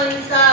二零。